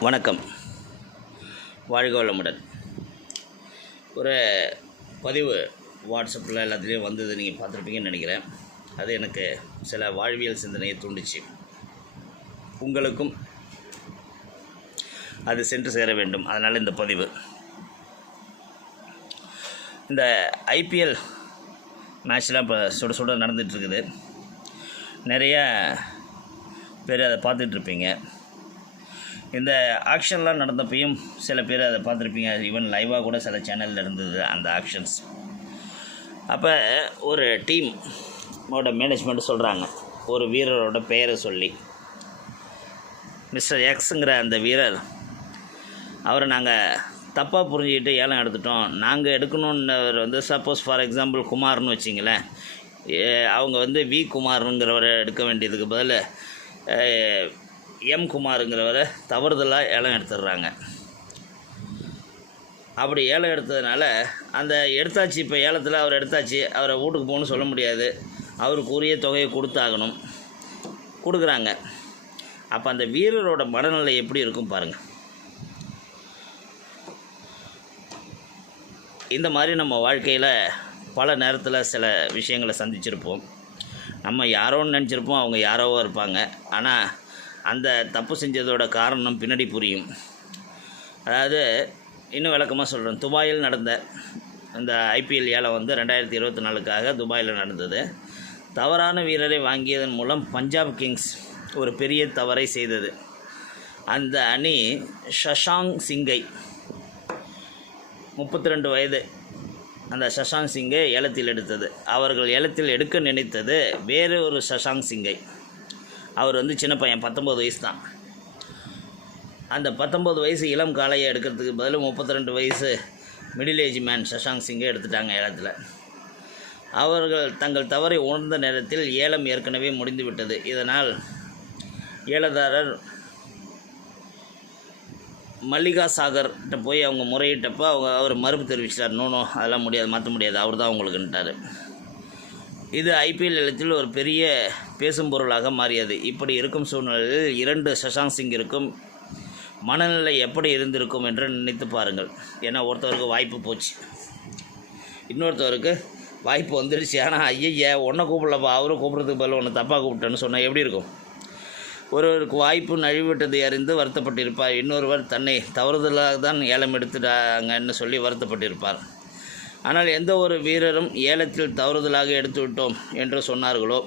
வணக்கம். வாழ்க வளமுடன். ஒரு பதிவு வாட்ஸ்அப்பில் எல்லாத்துலேயும் வந்தது நீங்கள் பார்த்துருப்பீங்கன்னு நினைக்கிறேன். அது எனக்கு சில வாழ்வியல் சிந்தனையை தூண்டுச்சு. உங்களுக்கும் அது சென்று சேர வேண்டும். அதனால் இந்த பதிவு. இந்த ஐபிஎல் மேட்ச்லாம் இப்போ சுட சுட நடந்துகிட்ருக்குது. நிறைய பேர் அதை பார்த்துட்ருப்பீங்க. இந்த ஆக்ஷன்லாம் நடந்தப்பையும் சில பேர் அதை பார்த்துருப்பீங்க. ஈவன் லைவாக கூட சில சேனலில் இருந்தது அந்த ஆக்ஷன்ஸ் அப்போ ஒரு டீம் ஓட மேனேஜ்மெண்ட் சொல்கிறாங்க ஒரு வீரரோட பெயரை சொல்லி. மிஸ்டர் எக்ஸுங்கிற அந்த வீரர் அவரை நாங்கள் தப்பாக புரிஞ்சுக்கிட்டு ஏலம் எடுத்துட்டோம். நாங்கள் எடுக்கணுன்னவர் வந்து சப்போஸ் ஃபார் எக்ஸாம்பிள் குமார்னு வச்சிங்களேன். அவங்க வந்து வி குமாருங்கிறவரை எடுக்க வேண்டியதுக்கு பதில் எம் குமாருங்கிறவரை தவறுதலாக ஏலம் எடுத்துடுறாங்க. அப்படி ஏலம் எடுத்ததுனால அந்த எடுத்தாச்சு இப்போ ஏலத்தில் அவர் எடுத்தாச்சு அவரை வீட்டுக்கு போகணும்னு சொல்ல முடியாது. அவருக்கு உரிய தொகையை கொடுத்தாகணும். கொடுக்குறாங்க. அப்போ அந்த வீரரோட மனநிலை எப்படி இருக்கும் பாருங்கள் இந்த மாதிரி நம்ம வாழ்க்கையில் பல நேரத்தில் சில விஷயங்களை சந்திச்சிருப்போம். நம்ம யாரோன்னு நினச்சிருப்போம் அவங்க யாரோவோ இருப்பாங்க. ஆனால் அந்த தப்பு செஞ்சதோட காரணம் பின்னாடி புரியும். அதாவது இன்னும் விளக்கமாக சொல்கிறேன் துபாயில் நடந்த இந்த ஐபிஎல் ஏழை வந்து ரெண்டாயிரத்தி இருபத்தி நாலுக்காக துபாயில் நடந்தது. தவறான வீரரை வாங்கியதன் மூலம் பஞ்சாப் கிங்ஸ் ஒரு பெரிய தவறை செய்தது. அந்த அணி ஷஷாங் சிங்கை முப்பத்தி ரெண்டு வயது அந்த சஷாங் சிங்கை ஏலத்தில் எடுத்தது. அவர்கள் ஏலத்தில் எடுக்க நினைத்தது வேறு ஒரு சஷாங் சிங்கை. அவர் வந்து சின்ன பையன் பத்தொம்போது வயசு தான் அந்த பத்தொம்போது வயசு இளம் காளையை எடுக்கிறதுக்கு பதில் முப்பத்தி ரெண்டு வயசு மிடில் ஏஜ் மேன் சஷாங்க் சிங்கை எடுத்துட்டாங்க ஏலத்தில். அவர்கள் தங்கள் தவறை உணர்ந்த நேரத்தில் ஏலம் ஏற்கனவே முடிந்துவிட்டது. இதனால் ஏலதாரர் மல்லிகா சாகர்கிட்ட போய் அவங்க முறையிட்டப்போ அவங்க அவர் மறுப்பு தெரிவிச்சிட்டார். நோனோ அதெல்லாம் முடியாது மாற்ற முடியாது அவர் தான் அவங்களுக்குன்ட்டார் இது ஐபிஎல் எழுத்தில் ஒரு பெரிய பேசும் பொருளாக மாறியது. இப்படி இருக்கும் சூழ்நிலையில் இரண்டு சஷாங்க் சிங் இருக்கும். மனநிலை எப்படி இருந்திருக்கும் என்று நினைத்து பாருங்கள். ஏன்னா ஒருத்தவருக்கு வாய்ப்பு போச்சு. இன்னொருத்தவருக்கு வாய்ப்பு வந்துடுச்சு. ஆனால் ஐயய்ய ஒன்றை கூப்பிடலப்பா அவரும் கூப்பிட்றதுக்கு பதில் ஒன்று தப்பாக கூப்பிட்டேன்னு சொன்னால் எப்படி இருக்கும்? ஒருவருக்கு வாய்ப்பு நழுவிட்டதை அறிந்து வருத்தப்பட்டிருப்பார். இன்னொருவர் தன்னை தவறுதலாக தான் ஏலம் எடுத்துட்டாங்கன்னு சொல்லி வருத்தப்பட்டிருப்பார். ஆனால் எந்த ஒரு வீரரும் ஏலத்தில் தவறுதலாக எடுத்து விட்டோம் என்று சொன்னார்களோ?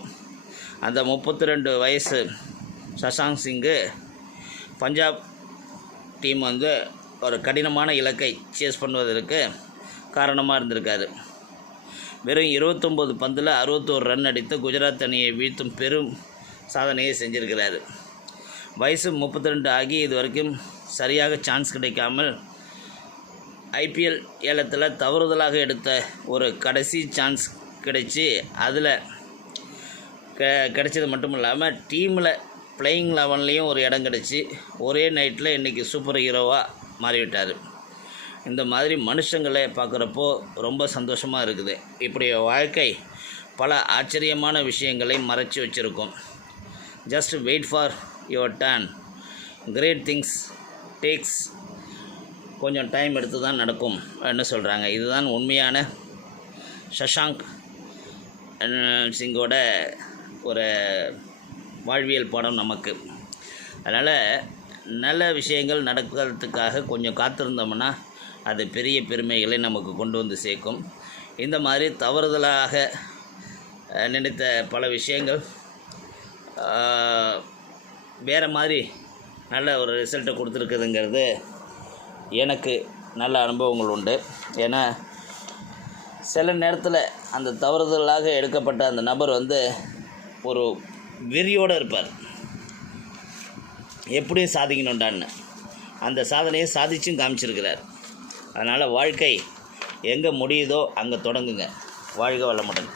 அந்த முப்பத்தி ரெண்டு வயசு சசாங் சிங்கு பஞ்சாப் டீம் வந்து ஒரு கடினமான இலக்கை சேஸ் பண்ணுவதற்கு காரணமாக இருந்திருக்காரு. வெறும் இருபத்தொம்போது பந்தில் அறுபத்தோரு ரன் அடித்து குஜராத் அணியை வீழ்த்தும் பெரும் சாதனையை செஞ்சிருக்கிறாரு. வயசு முப்பத்தி ரெண்டு ஆகி இது வரைக்கும் சரியாக சான்ஸ் கிடைக்காமல் ஐபிஎல் ஏலத்தில் தவறுதலாக எடுத்த ஒரு கடைசி சான்ஸ் கிடைச்சி அதில் க கிடைச்சது மட்டும் இல்லாமல் டீமில் பிளேயிங் லெவன்லேயும் ஒரு இடம் கிடச்சி ஒரே நைட்டில் இன்றைக்கி சூப்பர் ஹீரோவாக மாறிவிட்டார். இந்த மாதிரி மனுஷங்களை பார்க்குறப்போ ரொம்ப சந்தோஷமாக இருக்குது. இப்படி வாழ்க்கை பல ஆச்சரியமான விஷயங்களை மறைச்சி வச்சுருக்கோம். Just wait for your turn great things takes கொஞ்சம் டைம் எடுத்து தான் நடக்கும் என்ன சொல்கிறாங்க இதுதான் உண்மையான சஷாங்க் சிங்கோட ஒரு வாழ்வியல் படம் நமக்கு. அதனால் நல்ல விஷயங்கள் நடக்கிறதுக்காக கொஞ்சம் காத்திருந்தோம்னா அது பெரிய பெருமைகளை நமக்கு கொண்டு வந்து சேர்க்கும். இந்த மாதிரி தவறுதலாக நினைத்த பல விஷயங்கள் வேறு மாதிரி நல்ல ஒரு ரிசல்ட்டை கொடுத்துருக்குதுங்கிறது எனக்கு நல்ல அனுபவங்கள் உண்டு. ஏன்னா சில நேரத்தில் அந்த தவறுதலாக எடுக்கப்பட்ட அந்த நபர் வந்து ஒரு வெறியோடு இருப்பார். எப்படியும் சாதிக்கணுண்டான்னு அந்த சாதனையை சாதிச்சும் காமிச்சிருக்கிறார். அதனால் வாழ்க்கை எங்கே முடியுதோ அங்கே தொடங்குங்க. வாழ்க வளமுடன்.